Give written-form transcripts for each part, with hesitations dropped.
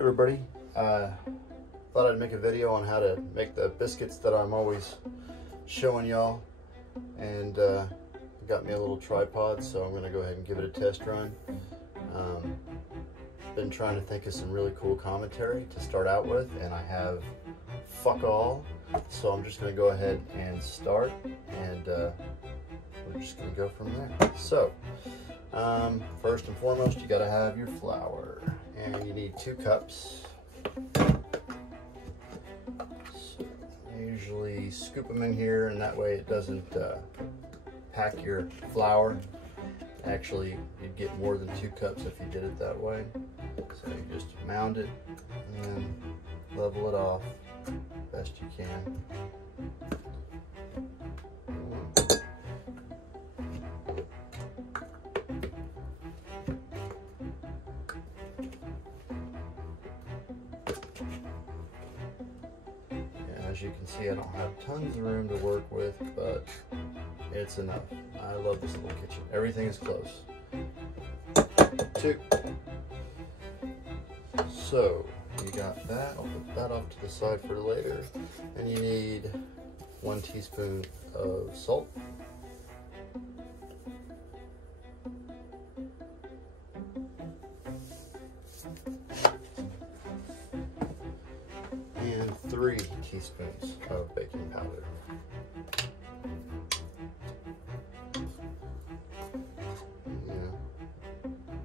Everybody, thought I'd make a video on how to make the biscuits that I'm always showing y'all, and got me a little tripod, so I'm gonna go ahead and give it a test run. Been trying to think of some really cool commentary to start out with, and I have fuck all, so I'm just gonna go ahead and start, and we're just gonna go from there. So first and foremost, you gotta have your flour, and you need 2 cups. So usually scoop them in here, and that way it doesn't pack your flour. Actually, you'd get more than 2 cups if you did it that way. So you just mound it and then level it off best you can. As you can see, I don't have tons of room to work with, but it's enough. I love this little kitchen. Everything is close. 2. So you got that. I'll put that off to the side for later. And you need 1 teaspoon of salt. And 3 teaspoons of baking powder.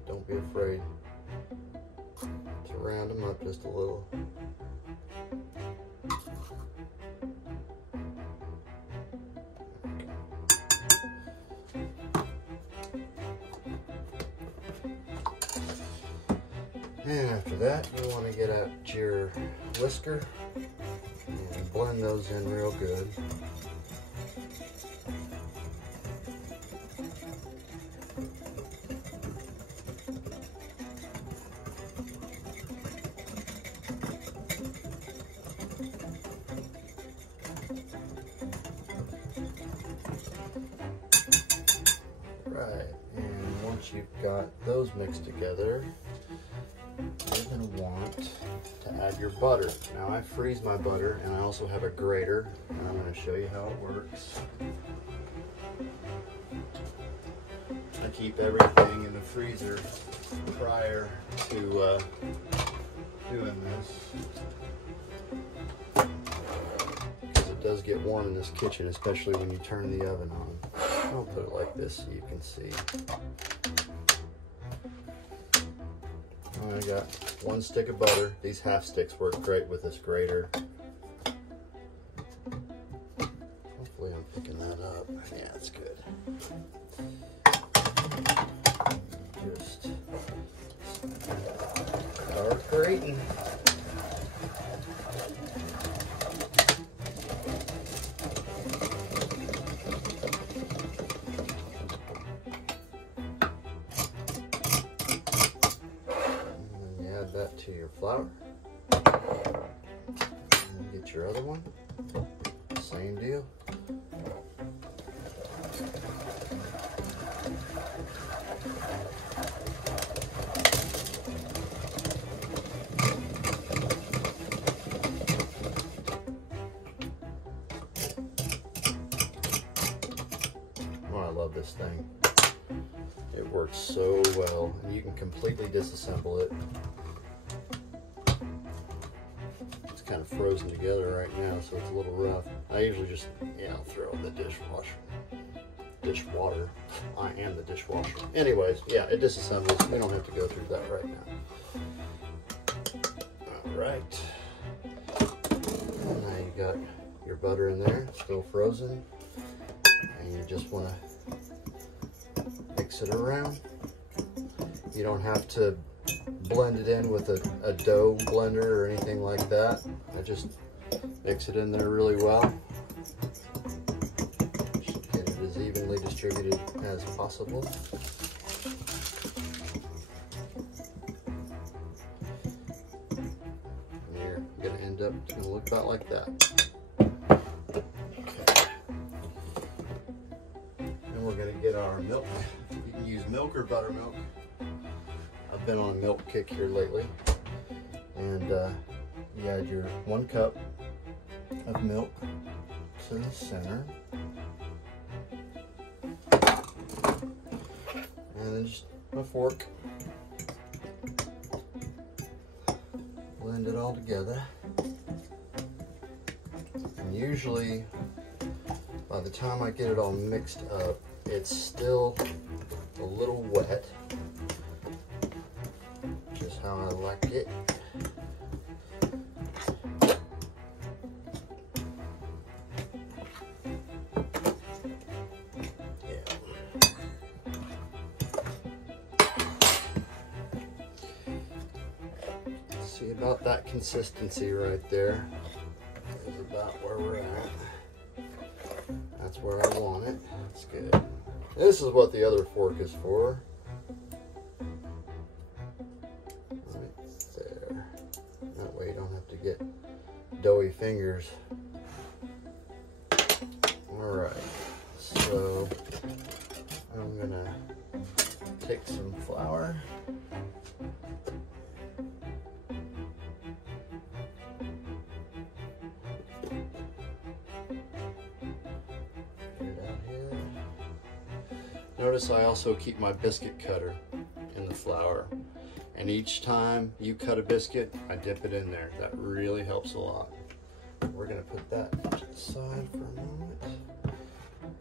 Don't be afraid to round them up just a little. And after that, you want to get out your whisker and blend those in real good. Right, and once you've got those mixed together, you're going to want to add your butter. Now I freeze my butter, and I also have a grater, and I'm going to show you how it works. I keep everything in the freezer prior to doing this, because it does get warm in this kitchen, especially when you turn the oven on. I'll put it like this so you can see. I got 1 stick of butter. These half sticks work great with this grater. Hopefully I'm picking that up. Yeah, that's good. Just start grating. That to your flour, and get your other one, same deal. Oh, I love this thing. It works so well, and you can completely disassemble it. Kind of frozen together right now, so it's a little rough. I usually just, I'll throw in the dishwater. I am the dishwasher. Anyways, yeah, it disassembles. We don't have to go through that right now. All right. Now you got your butter in there, still frozen, and you just want to mix it around. You don't have to blend it in with a dough blender or anything like that. I just mix it in there really well. Just get it as evenly distributed as possible. And you're gonna end up, it's gonna look about like that. Okay. And we're gonna get our milk. You can use milk or buttermilk. I've been on a milk kick here lately. And you add your 1 cup of milk to the center. And then just a fork. Blend it all together. And usually, by the time I get it all mixed up, it's still a little wet, which is how I like it. See, about that consistency right there is about where we're at. That's where I want it. That's good. This is what the other fork is for. Right there. That way you don't have to get doughy fingers. Alright, so I'm gonna take some flour. Notice I also keep my biscuit cutter in the flour, and each time you cut a biscuit, I dip it in there. That really helps a lot. We're gonna put that to the side for a moment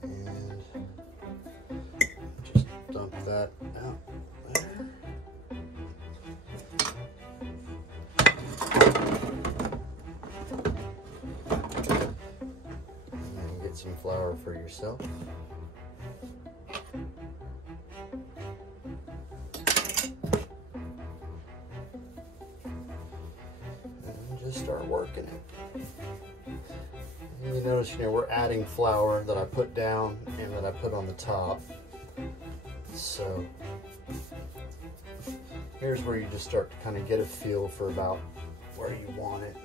and just dump that out there. And then get some flour for yourself. Start working it. And you notice, we're adding flour that I put down and that I put on the top. So here's where you just start to kind of get a feel for about where you want it.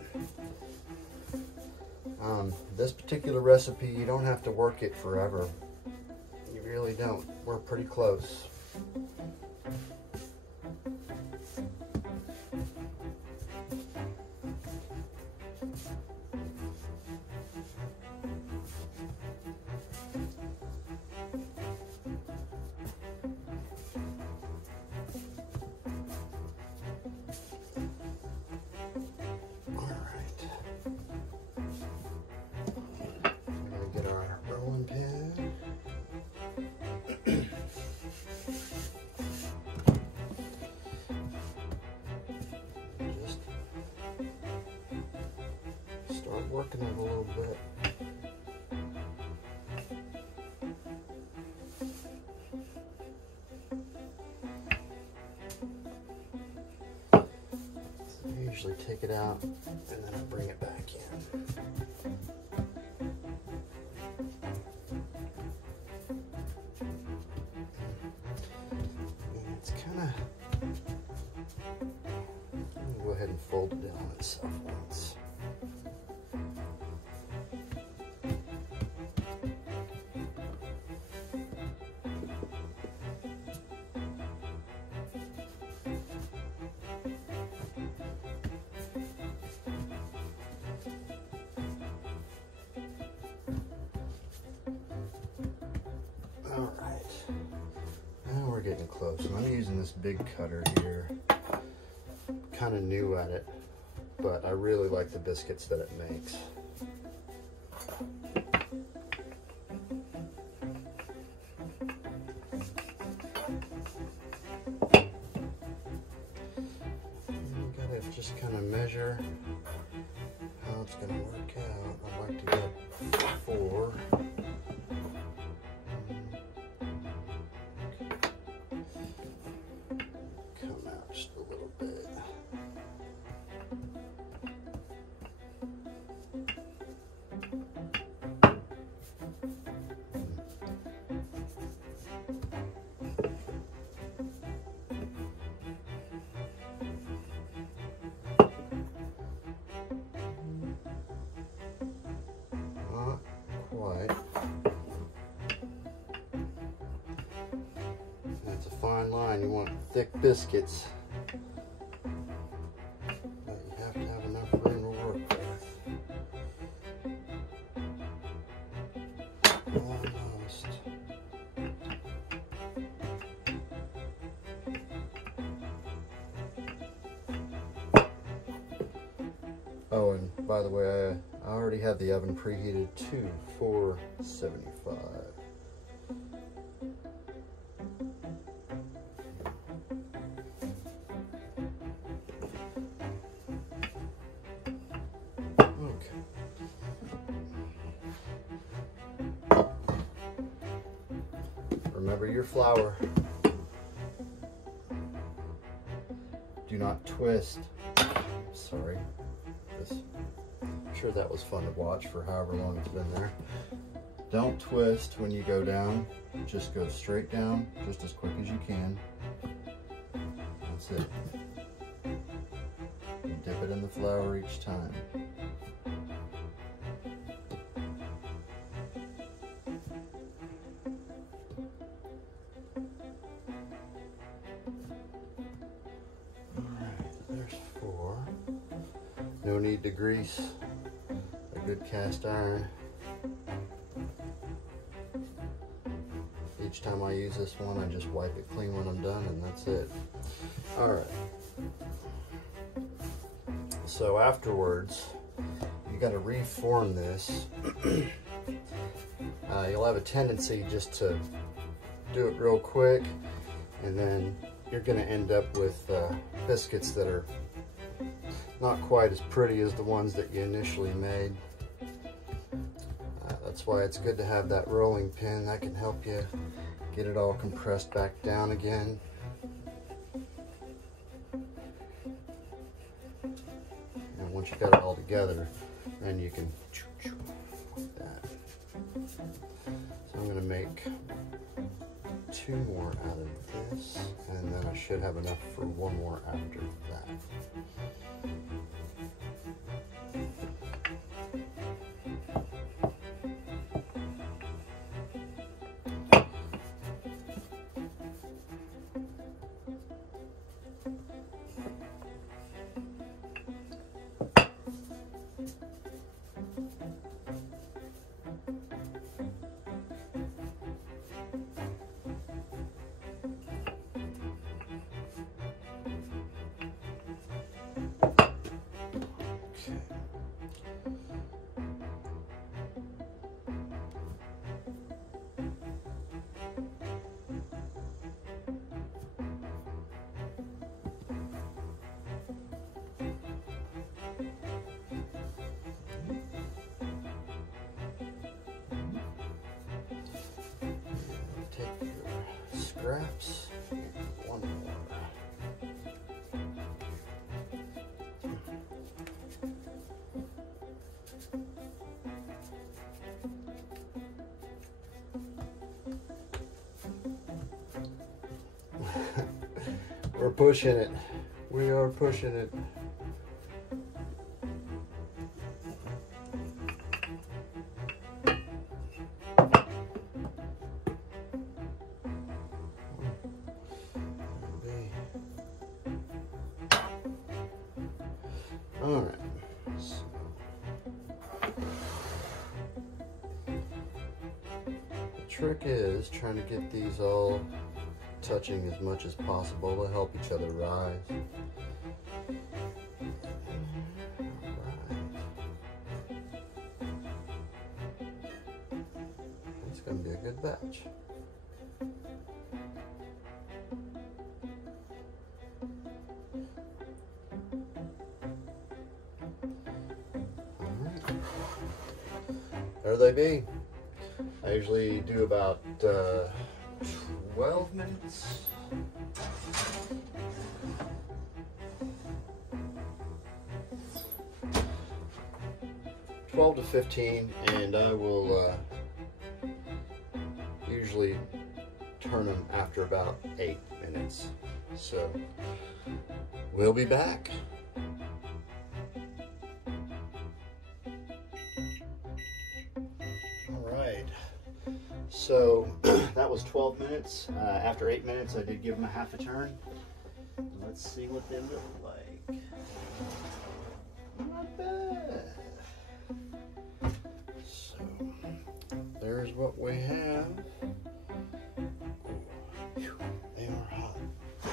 This particular recipe, you don't have to work it forever. You really don't. We're pretty close. Working it a little bit. So I usually take it out and then I bring it back in. And it's kind of, I'm gonna go ahead and fold it down itself once. We're getting close, and I'm using this big cutter here. Kind of new at it, but I really like the biscuits that it makes. You gotta just kind of measure how it's gonna work out. I like to get 4. Fine line. You want thick biscuits, but Oh, and by the way, I already have the oven preheated to 475. Okay. Remember your flour. Do not twist. Sorry. I'm sure that was fun to watch for however long it's been there. Don't twist when you go down. Just go straight down, just as quick as you can. That's it. You dip it in the flour each time. No need to grease a good cast iron. Each time I use this one, I just wipe it clean when I'm done, and that's it. All right. So afterwards, you got to reform this. You'll have a tendency just to do it real quick, and then you're going to end up with biscuits that are not quite as pretty as the ones that you initially made. That's why it's good to have that rolling pin. That can help you get it all compressed back down again. And once you got it all together, then you can like that. So I'm gonna make 2 more out of this, and then I should have enough for 1 more after that. Scraps, 1 more. We're pushing it. We are pushing it. All right. So, the trick is trying to get these all touching as much as possible to help each other rise. It's going to be a good batch. There they be. I usually do about 12 minutes. To 15, and I will usually turn them after about 8 minutes. So we'll be back. So that was 12 minutes. After 8 minutes, I did give them a half a turn. Let's see what they look like. Not bad. So there's what we have. They are hot. The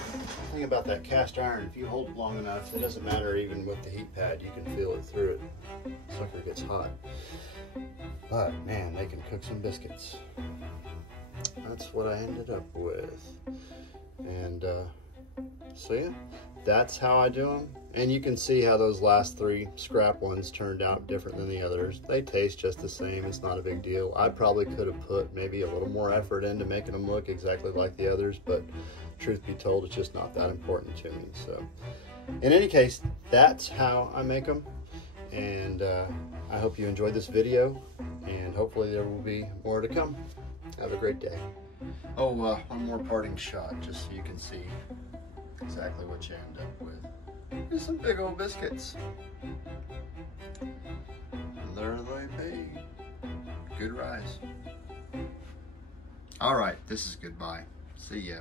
thing about that cast iron, if you hold it long enough, it doesn't matter even with the heat pad, you can feel it through it. Sucker gets hot. But man, they can cook some biscuits. That's what I ended up with. And so yeah, that's how I do them. And you can see how those last 3 scrap ones turned out different than the others. They taste just the same, it's not a big deal. I probably could have put maybe a little more effort into making them look exactly like the others, but truth be told, it's just not that important to me. So in any case, that's how I make them. And I hope you enjoyed this video, and hopefully there will be more to come. Have a great day. Oh, one more parting shot, just so you can see exactly what you end up with. Just some big old biscuits. And there they be. Good rice. All right, this is goodbye. See ya.